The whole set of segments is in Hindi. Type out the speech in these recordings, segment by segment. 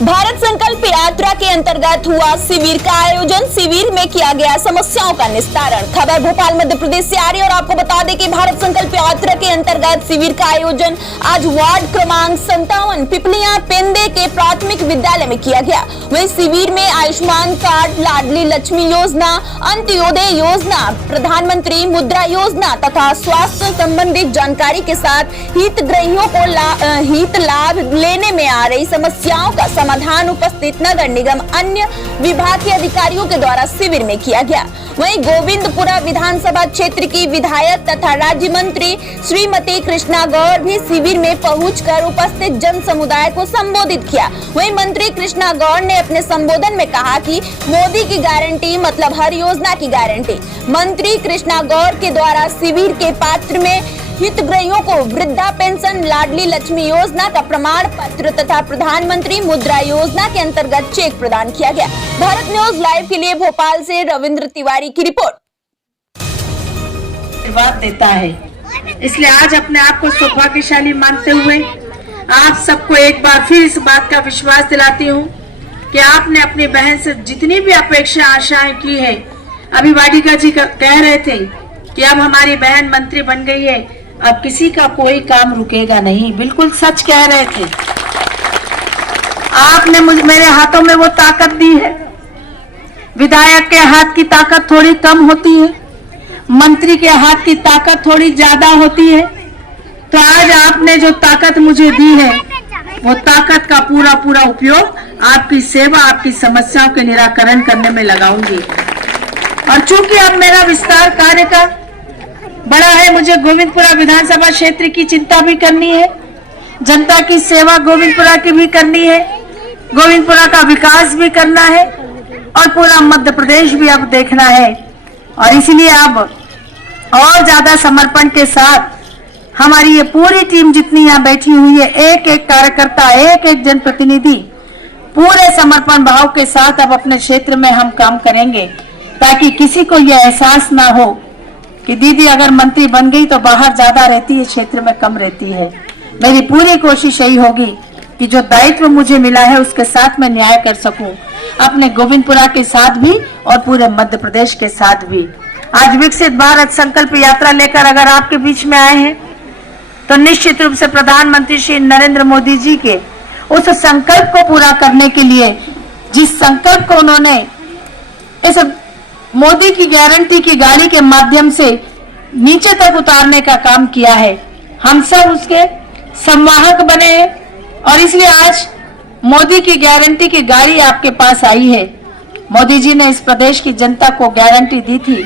भारत संकल्प यात्रा के अंतर्गत हुआ शिविर का आयोजन। शिविर में किया गया समस्याओं का निस्तारण। खबर भोपाल मध्य प्रदेश से आ रही है और आपको बता दें कि भारत संकल्प यात्रा के अंतर्गत शिविर का आयोजन आज वार्ड क्रमांक 57 पिपलिया पेंदे के प्राथमिक विद्यालय में किया गया। वहीं शिविर में आयुष्मान कार्ड, लाडली लक्ष्मी योजना, अंत्योदय योजना, प्रधानमंत्री मुद्रा योजना तथा स्वास्थ्य संबंधित जानकारी के साथ हितग्राहियों को हित लाभ लेने में आ रही समस्याओं का समाधान उपस्थित नगर निगम अन्य विभाग के अधिकारियों के द्वारा शिविर में किया गया। वहीं गोविंदपुरा विधानसभा क्षेत्र की विधायक तथा राज्य मंत्री श्रीमती कृष्णा गौर भी शिविर में पहुंचकर उपस्थित जन समुदाय को संबोधित किया। वहीं मंत्री कृष्णा गौर ने अपने संबोधन में कहा कि मोदी की गारंटी मतलब हर योजना की गारंटी। मंत्री कृष्णा गौर के द्वारा शिविर के पात्र में हितग्राहियों को वृद्धा पेंशन, लाडली लक्ष्मी योजना का प्रमाण पत्र तथा प्रधानमंत्री मुद्रा योजना के अंतर्गत चेक प्रदान किया गया। भारत न्यूज लाइव के लिए भोपाल से रविंद्र तिवारी की रिपोर्ट। जवाब देता है, इसलिए आज अपने आप को सौभाग्यशाली मानते हुए आप सबको एक बार फिर इस बात का विश्वास दिलाती हूँ कि आपने अपनी बहन से जितनी भी अपेक्षा आशाएं की है, अभी वाडिका जी कह रहे थे कि अब हमारी बहन मंत्री बन गई है, अब किसी का कोई काम रुकेगा नहीं। बिल्कुल सच कह रहे थे। आपने मेरे हाथों में वो ताकत दी है। विधायक के हाथ की ताकत थोड़ी कम होती है, मंत्री के हाथ की ताकत थोड़ी ज्यादा होती है। तो आज आपने जो ताकत मुझे दी है, वो ताकत का पूरा उपयोग आपकी सेवा, आपकी समस्याओं के निराकरण करने में लगाऊंगी। और चूंकि अब मेरा विस्तार कार्य का बड़ा है, मुझे गोविंदपुरा विधानसभा क्षेत्र की चिंता भी करनी है, जनता की सेवा गोविंदपुरा की भी करनी है, गोविंदपुरा का विकास भी करना है और पूरा मध्य प्रदेश भी अब देखना है। और इसलिए अब और ज्यादा समर्पण के साथ हमारी ये पूरी टीम जितनी यहाँ बैठी हुई है, एक एक कार्यकर्ता, एक एक जनप्रतिनिधि पूरे समर्पण भाव के साथ अब अपने क्षेत्र में हम काम करेंगे, ताकि किसी को ये एहसास ना हो कि दीदी अगर मंत्री बन गई तो बाहर ज्यादा रहती है, क्षेत्र में कम रहती है। मेरी पूरी कोशिश यही होगी कि जो दायित्व मुझे मिला है उसके साथ मैं न्याय कर सकूं, अपने गोविंदपुरा के साथ भी और पूरे मध्य प्रदेश के साथ भी। आज विकसित भारत संकल्प यात्रा लेकर अगर आपके बीच में आए हैं तो निश्चित रूप से प्रधानमंत्री श्री नरेंद्र मोदी जी के उस संकल्प को पूरा करने के लिए, जिस संकल्प को उन्होंने इस मोदी की गारंटी की गाड़ी के माध्यम से नीचे तक उतारने का काम किया है, हम सब उसके संवाहक बने हैं। और इसलिए आज मोदी की गारंटी की गाड़ी आपके पास आई है। मोदी जी ने इस प्रदेश की जनता को गारंटी दी थी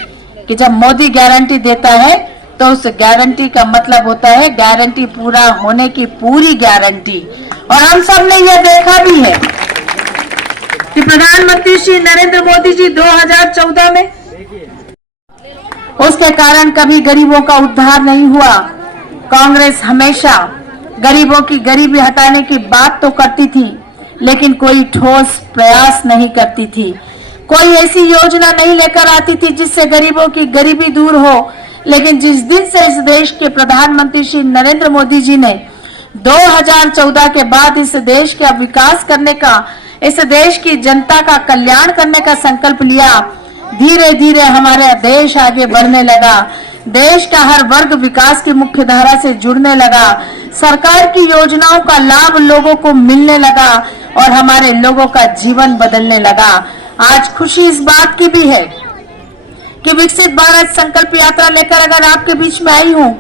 कि जब मोदी गारंटी देता है तो उस गारंटी का मतलब होता है गारंटी पूरा होने की पूरी गारंटी। और हम सब ने यह देखा भी है कि प्रधानमंत्री श्री नरेंद्र मोदी जी 2014 में उसके कारण कभी गरीबों का उद्धार नहीं हुआ। कांग्रेस हमेशा गरीबों की गरीबी हटाने की बात तो करती थी, लेकिन कोई ठोस प्रयास नहीं करती थी, कोई ऐसी योजना नहीं लेकर आती थी जिससे गरीबों की गरीबी दूर हो। लेकिन जिस दिन से इस देश के प्रधानमंत्री श्री नरेंद्र मोदी जी ने 2014 के बाद इस देश का विकास करने का, इस देश की जनता का कल्याण करने का संकल्प लिया, धीरे धीरे हमारा देश आगे बढ़ने लगा। देश का हर वर्ग विकास की मुख्य धारा से जुड़ने लगा, सरकार की योजनाओं का लाभ लोगों को मिलने लगा और हमारे लोगों का जीवन बदलने लगा। आज खुशी इस बात की भी है कि विकसित भारत संकल्प यात्रा लेकर अगर आपके बीच में आई हूँ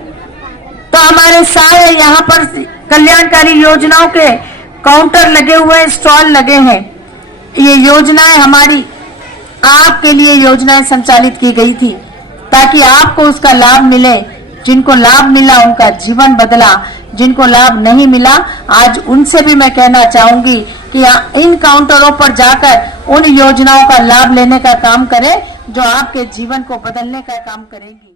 तो हमारे सारे यहाँ पर कल्याणकारी योजनाओं के काउंटर लगे हुए हैं, स्टॉल लगे हैं। ये योजनाएं हमारी आपके लिए योजनाएं संचालित की गई थी ताकि आपको उसका लाभ मिले। जिनको लाभ मिला उनका जीवन बदला, जिनको लाभ नहीं मिला आज उनसे भी मैं कहना चाहूंगी कि इन काउंटरों पर जाकर उन योजनाओं का लाभ लेने का काम करें जो आपके जीवन को बदलने का काम करेगी।